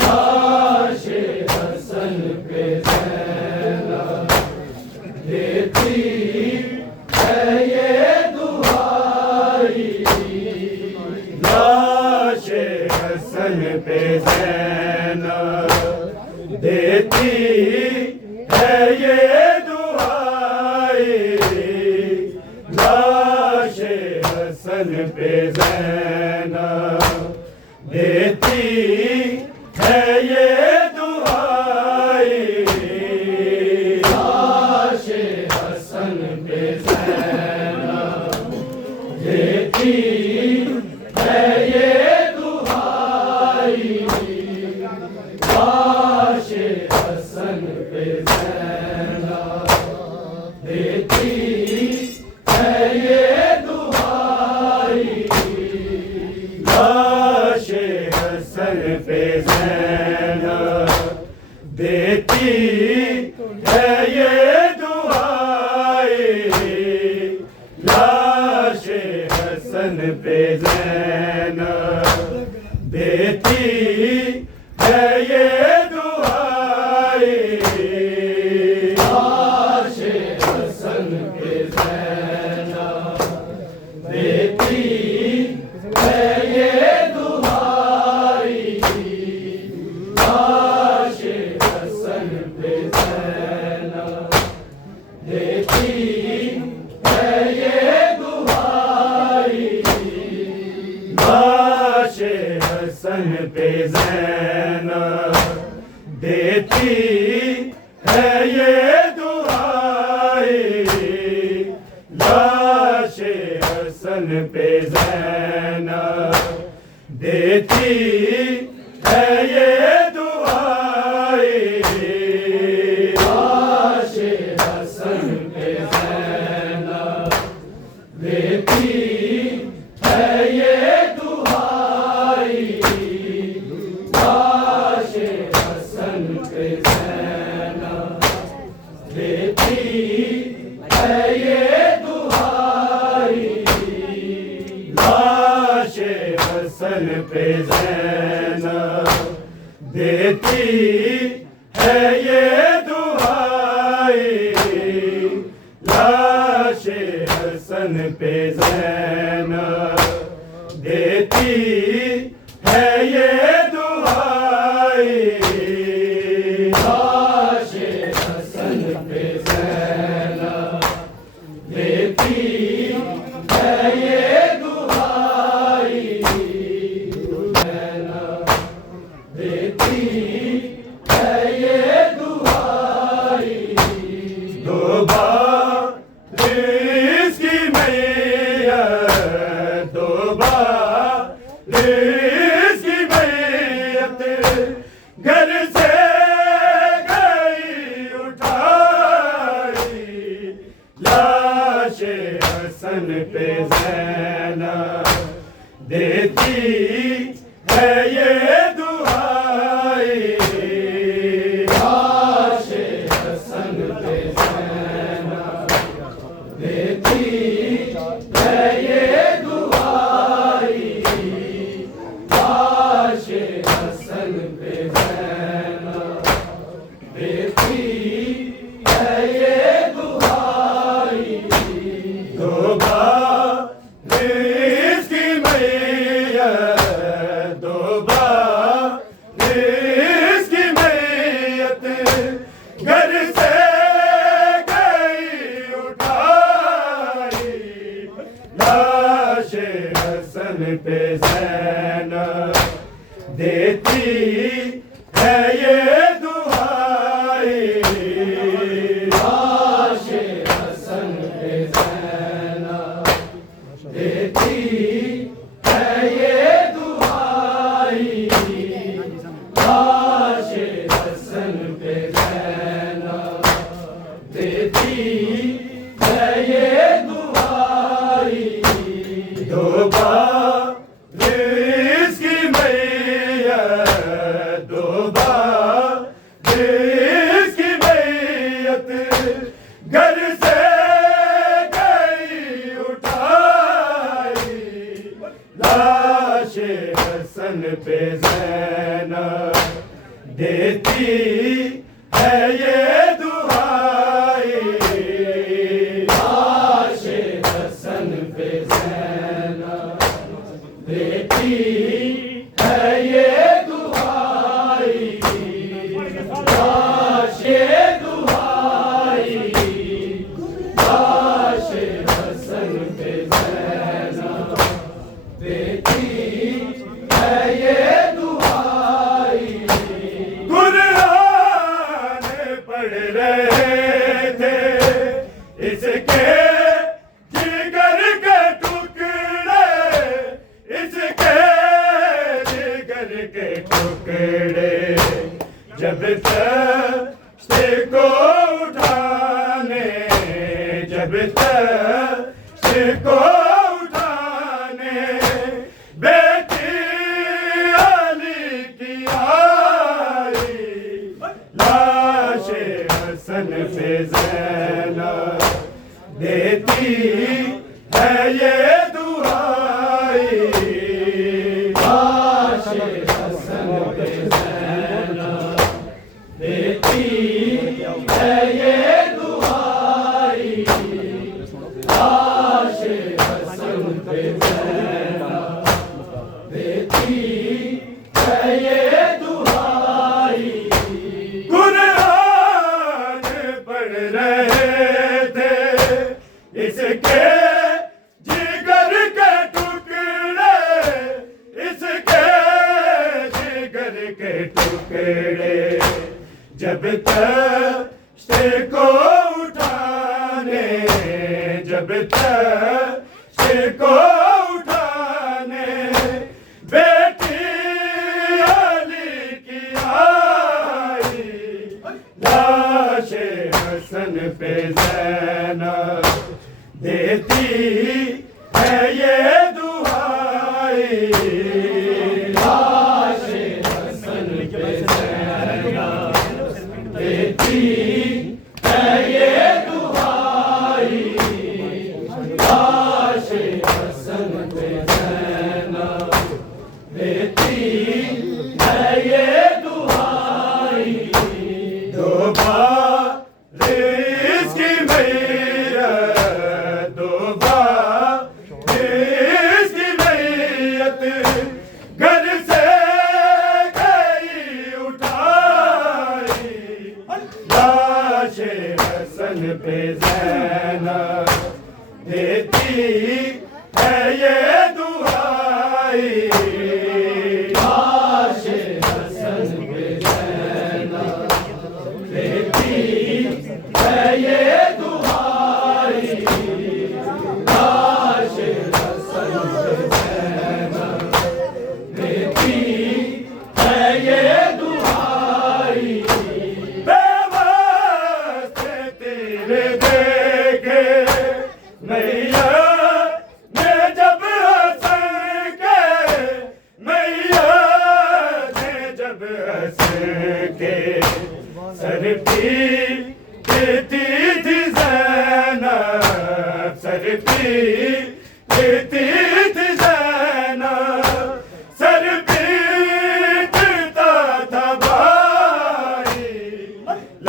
लाशे हसन पे ज़ैनब देती है ये दुहाई। लाशे हसन पे ज़ैनब देती है ये दुहाई। लाशे हसन पे ज़ैनब देती है ये दुहाई। लाशे हसन पे ज़ैनब देती है ये दुहाई। लाशे हसन पे ज़ैनब देती है ये दुहाई। लाशे हसन पे ज़ैनब देती है ये दुहाई। लाशे हसन पे ज़ैनब देती है ये दुहाई। लाशे हसन पे ज़ैनब देती है ये दुहाई। लाशे हसन पे ज़ैनब देती है ये दुहाई। लाशे हसन पे ज़ैनब देती है ये दुहाई। लाशे हसन पे ज़ैनब देती है ये दुहाई। लाशे हसन पे ज़ैनब देती है ये दुहाई। लाशे हसन पे ज़ैनब देती है ये दुहाई। लाशे हसन पे ज़ैनब देती है ये दुहाई। लाशे हसन पे ज़ैनब देती है ये दुहाई। लाशे हसन पे ज़ैनब देती है ये दुहाई। ज़ैनब देती है ये दुहाई। दो बार इसकी मैयत, दो बार इसकी मैयत घर से गई उठाई। लाशे हसन पे ज़ैनब देती है ये दुहाई। लाशे हसन पे ज़ैनब देती है ये दुहाई। लाशे हसन पे ज़ैनब देती है ये दुहाई। दो बार इसकी मैयत, दो बार इसकी मैयत घर से गई उठाई। लाशे हसन पे ज़ैनब देती है ये दुहाई। लाशे हसन पे ज़ैनब देती है ये दुहाई। लाशे हसन पे ज़ैनब देती है ये दुहाई। दो बार इसकी मैयत, ज़ैनब देती है ये दुआई। लाशे हसन पे ज़ैनब देती है ये दुआई। लाशे दुआई, लाशे हसन पे ज़ैनब देती है ये दुआई। कुरान पढ़ रहे थे इसके जिगर के टुकड़े, इसके जिगर के टुकड़े, जब तक को उठाने, जब तक को उठाने बेटी अली की आई। लाशे हसन पे ज़ैनब देती है ये दुआई। लाशे हसन पे ज़ैनब देती है ये दुआई। लाशे हसन पे ज़ैनब देती है ये दुआई। कुरान पढ़ रहे थे इसके जिगर के टुकड़े, इसके जिगर के टुकड़े, जब तक को उठाने, जब तक को उठाने बेटी अली की आई। लाशे हसन पे ज़ैनब देती है ये दुआई। लाशे हसन पे ज़ैनब देती है ये दुआई। लाशे हसन पे ज़ैनब देती है ये दुआई। दो बार इसकी मैयत, दो बार इसकी मैयत घर से गई उठाई। लाशे हसन पे ज़ैनब देती है ये दुआई। लाशे हसन पे ज़ैनब देती है ये दुआई। लाशे हसन पे ज़ैनब देती है ये दुआई। बेवास्ते तेरे देखे मैया ने जब हंस के, मैया ने जब हंस के सर पीटती थी ज़ैनब, सर पीटती थी ज़ैनब, सर पीटता था भाई।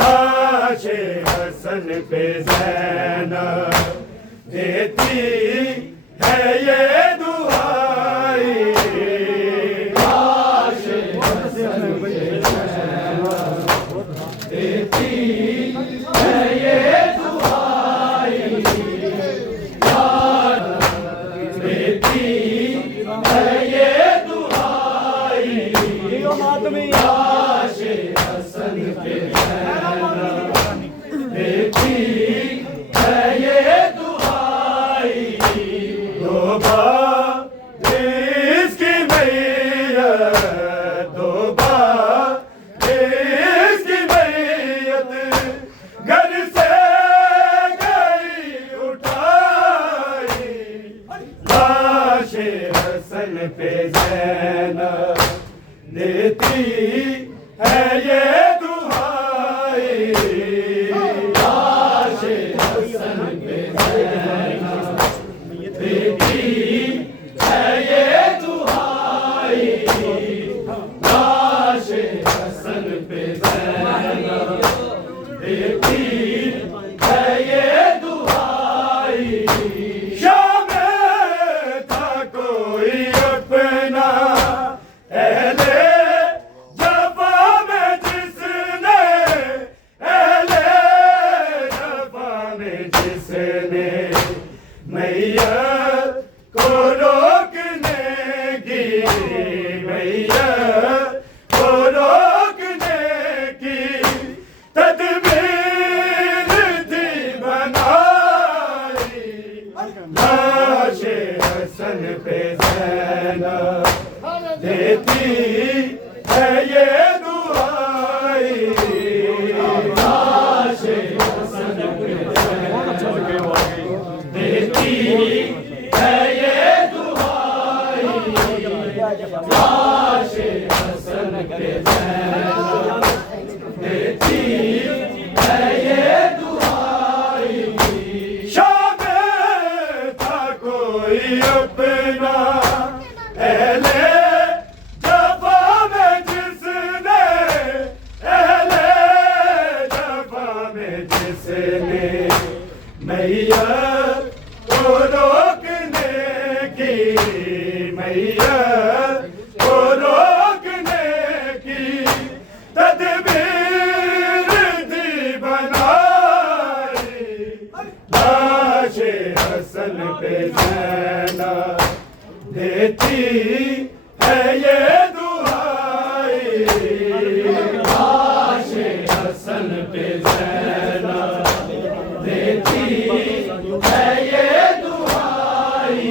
लाशे हसन पे ज़ैनब देती है ये दुआई। लाशे हसन पे ज़ैनब देती है ये दुआई। देती है ये दुआई। लाशे हसन पे ज़ैनब देती है ये दुआई। दो बार इसकी मैयत, दो बार इसकी मैयत घर से गई उठाई। लाशे हसन पे ज़ैनब देती है ये दुआई। लाशे हसन पे ज़ैनब देती है ये दुआई। है ये दुआई लाशे हसन पे देती है ये दुआई लाशे हसन पे देती है ये दुआई शामिल था कोई अपना अहले जफा में जिसने अहले जफा में जिसने मैया को रोकने की मैया को रोकने की तदबीर थी बनाई लाशे हसन पे ज़ैनब देती है ये दुआई लाशे हसन पे ज़ैनब देती है ये दुआई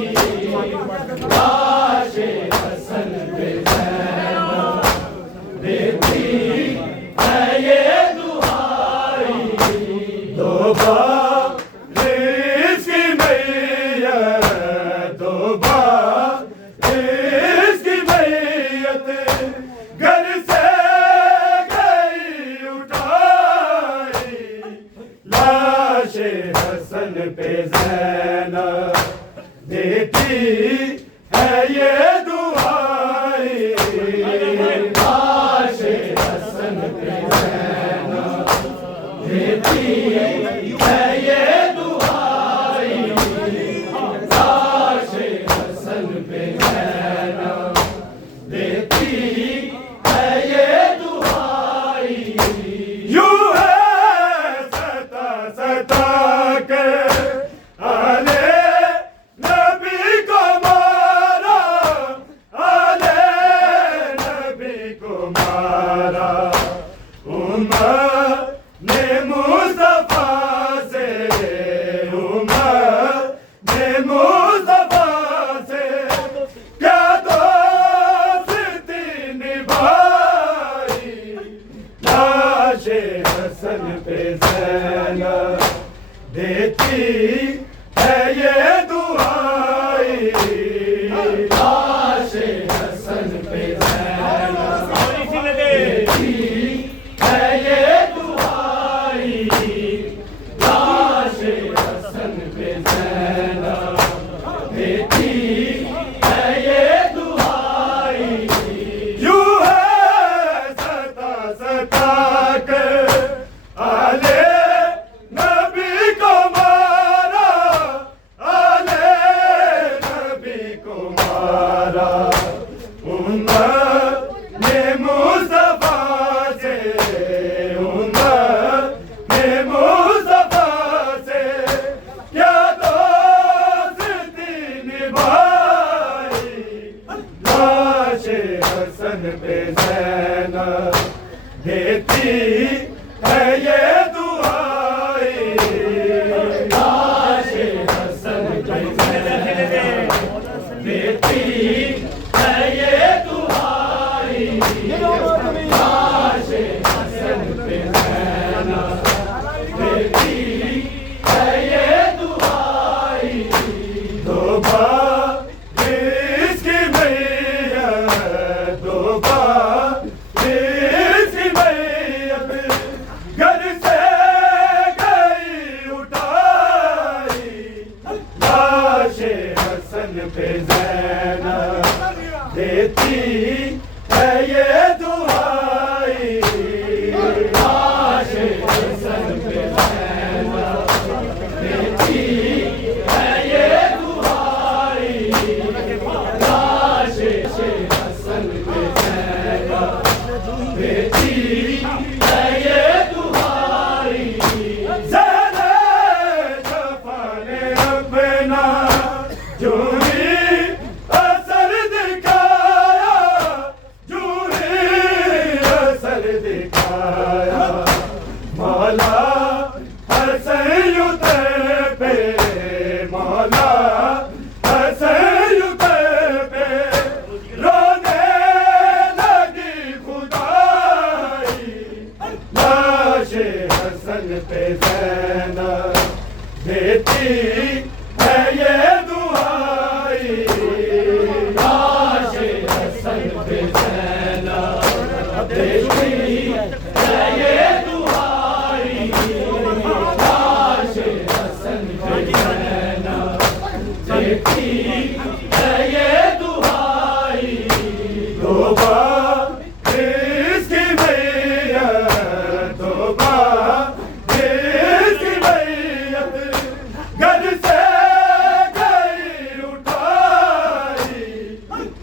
लाशे हसन पे ज़ैनब देती है ये दुआई दो बार इसकी मैया दो बार इसकी मैयत घर से गई उठाई लाशे हसन पे ज़ैनब देती है ये दुआई लाशे हसन पे ज़ैनब देती है ये दुआई लाशे हसन पे ज़ैनब देती है ये दुआई यूं है सता सता के आले नबी को मारा आले नबी को मारा उमर ने मुस्तफा से उमर ने मुस्तफा से क्या दोस्ती निभाई लाशे हसन पे ज़ैनब देती है ये दुआई लाशे हसन पे ज़ैनब देती है ये दुआई लाशे हसन पे ज़ैनब देती है ये दुआई यूं है सता सता के आले नबी को मारा आले नबी को मारा उमर ने मुस्तफा से उमर ने मुस्तफा से क्या दोस्ती निभाई लाशे हसन पे ज़ैनब देती है ये दुआई लाशे हसन पे ज़ैनब देती है ये दुआई लाशे हसन पे ज़ैनब देती है ये दुआई दो बार इसकी मैया दो बार इसकी मैया घर से गई उठाई लाशे हसन पे ज़ैनब देती है ये दुआई लाशे हसन पे ज़ैनब देती है ये दुआई लाशे हसन पे ज़ैनब देती है ये दुआई ज़ैनब जफ़ा ने अपना जो ही असर दिखाया जो ही पे ज़ैनब देती है ये दुआई। लाशे हसन पे ज़ैनब देती है ये दुआई। लाशे हसन पे ज़ैनब देती है ये दुआई। तौबा इसकी मैयत, तौबा इसकी मैयत, घर से गई उठाई।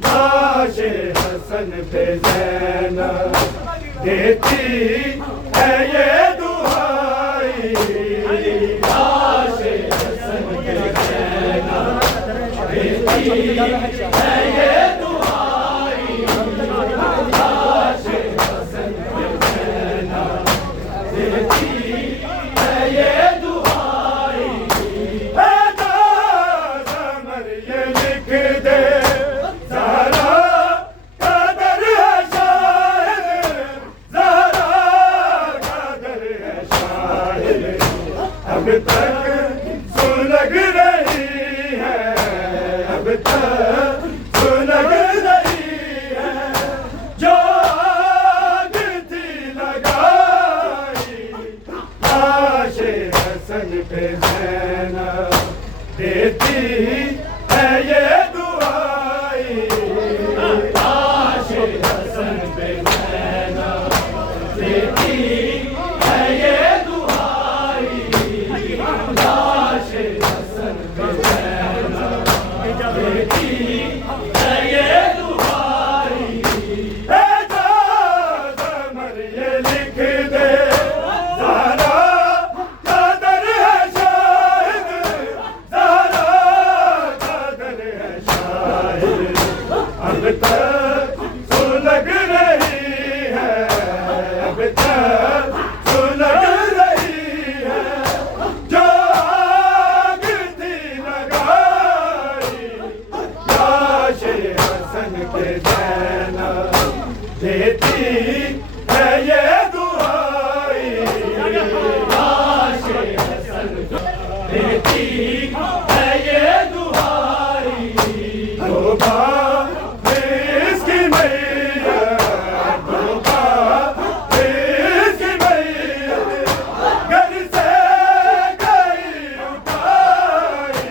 लाशे हसन पे ज़ैनब देती है ये दुआई। लाशे हसन पे ज़ैनब देती है ये दुआई। लाशे हसन पे ज़ैनब देती है ये दुआई। समर ये लिख दे ज़हरा कदर है शाहिद, ज़हरा कदर है शाहिद। अब तक सुलग रही है, अब तक सुलग रही है, जो आग थी लगाई। लाशे हसन पे ज़ैनब देती है ये दुआई। लाशे हसन पे ज़ैनब देती है ये दुआई। लाशे हसन पे ज़ैनब देती है ये दुआई। समर ये लिख दे ज़हरा कदर है शाहिद, ज़हरा कदर है शाहिद। अब तक सुलग रही है, अब तक सुलग रही है, जो आग थी लगाई। लाशे हसन पे ज़ैनब देती है ये दुआई। लाशे हसन देती है ये दुआई। तौबा इसकी मैयत, तौबा इसकी मैयत, घर से गई उठाई।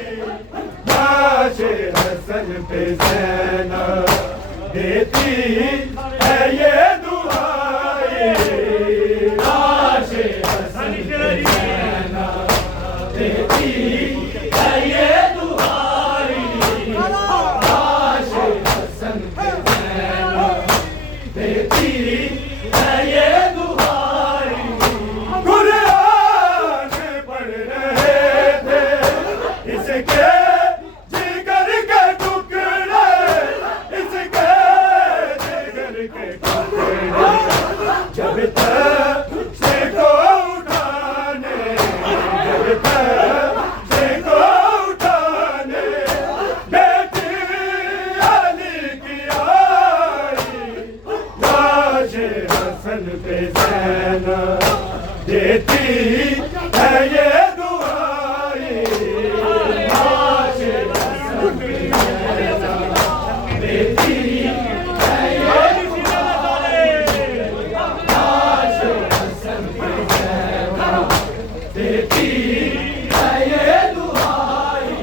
लाशे हसन पे ज़ैनब देती है ये दुआई। लाशे हसन पे ज़ैनब देती है ये दुआई। लाशे हसन पे ज़ैनब देती है ये दुआई। कुरान पढ़ रहे थे इसके जिगर के टुकड़े, इसके जिगर के टुकड़े। जब तक को उठाने, जब तक को उठाने बेटी अली की आई। लाशे हसन पे ज़ैनब देती है ये दुआई। लाशे हसन पे ज़ैनब देती है ये दुआई। लाशे हसन पे ज़ैनब देती है ये दुआई।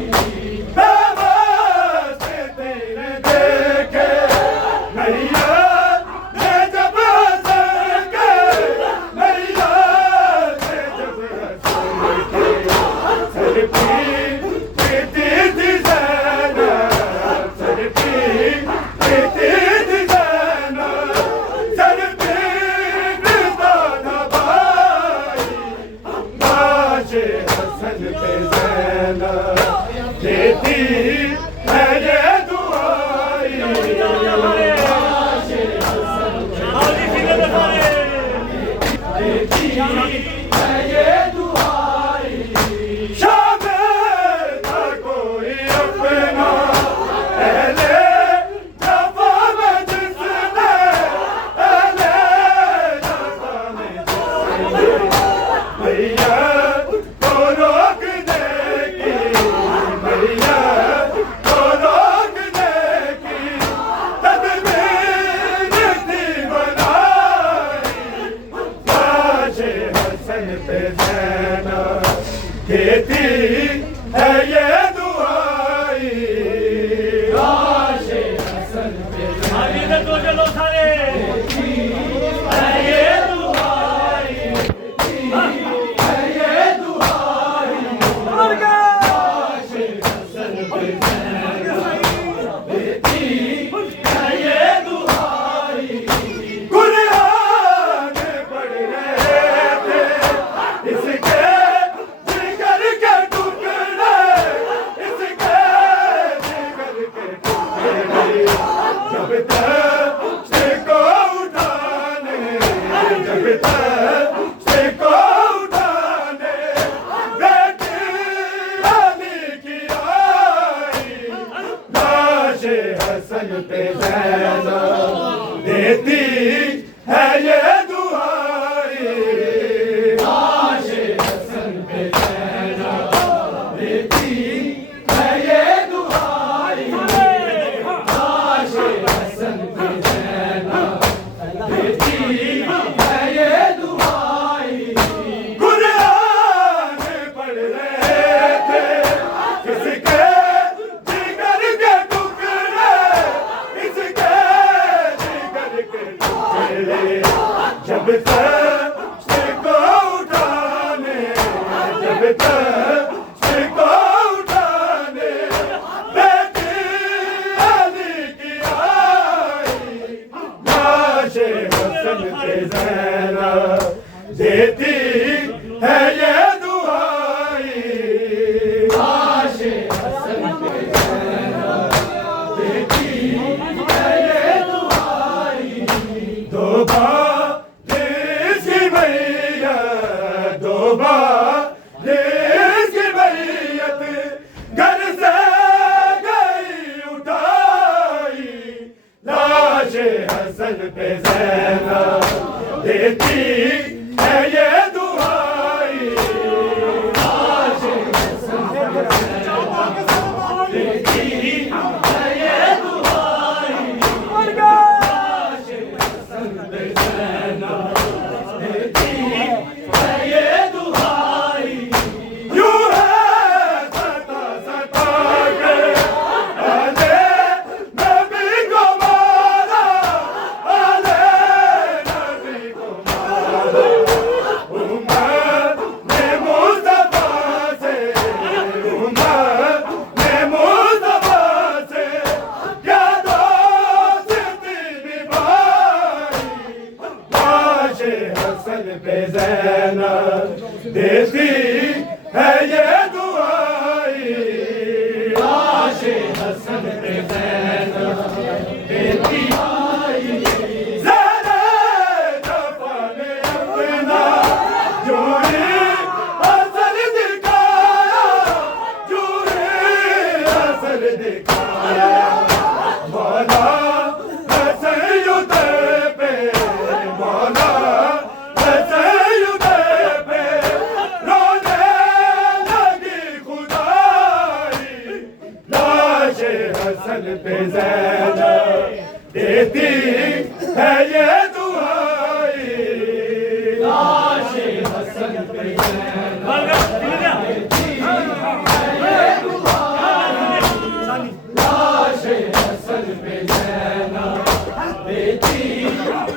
नमस्त तेरे देखे मैया ने जब हंस के, मैया ने जब हंस के, सर पीती थी ज़ैनब, सर पीती थी ज़ैनब, सर पीता था भाई। लाशे हसन पे ज़ैनब देती है ये दुआई। लाशे हसन देती है ये दुआई। शामे था कोई अपना पहले जफा में जिसने, पहले जफा में जिसने भैया जब तक को उठाने बेटी अली की आई, लाश हसन पे ज़ैनब देती है ये दुआई, लाश हसन पे ज़ैनब देती है ये दुआई, लाश हसन पे ज़ैनब देती है ये दुआई। कुरान पढ़ रहे थे किसके जिगर के टुकड़े, इसके जिगर के टुकड़े, जब तक को उठाने, जब तक को उठाने बेटी अली की आई, लाश हसन पे ज़ैनब देती है ये दुआई, लाश हसन पे ज़ैनब देती है ये दुआई। दो बार इसकी मैयत, दो बार इसकी मैयत घर से गई उठाई, लाश हसन पे ज़ैनब देती है ये दुआई, लाश हसन पे ज़ैनब देती है ये दुआई, लाश हसन पे ज़ैनब देती है ये दुआई। यूं है सता सता के आले नबी को मारा, आले नबी को मारा, उम्मत ने मुस्तफा से, उम्मत ने मुस्तफा से क्या दोस्ती निभाई, लाश हसन पे ज़ैनब देती है ये दुआई, लाश हसन पे ज़ैनब देती ज़रा जफ़ा ने अपना जूही असल दिखाया, जूही असल दिखाया, मौला हसन युद्ध पे, मौला हसन युद्ध पे रोने लगी खुदाई, लाश हसन पे ज़ैनब देती है ये दुआई, लाश हसन पे ज़ैनब देती है ये दुआई, लाश हसन पे ज़ैनब देती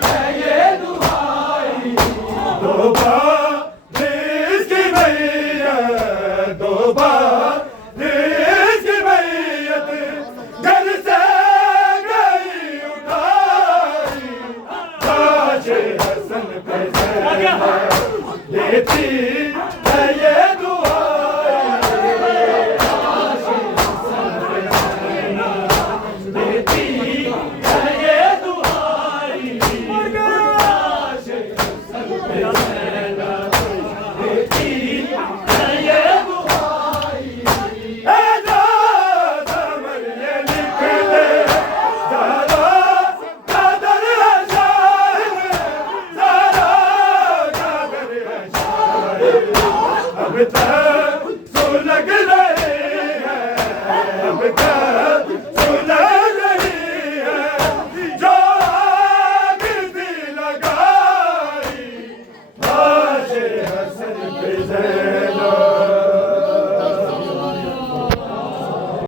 है ये दुआई। दो बार इसकी मैयत, दो बार इसकी मैयत घर से गई उठाई, लाश हसन पे ज़ैनब देती है ये दुआई, लाश हसन पे ज़ैनब देती है ये दुआई, लाश हसन पे ज़ैनब देती है ये दुआई। ऐसा समर ये लिख दे, ज़रा कदर है शाहिद, ज़रा कदर है शाहिद, अब तक सुलग रही है, अब तक सुलग रही है, जो आग थी लगाई, लाश हसन पे ज़ैनब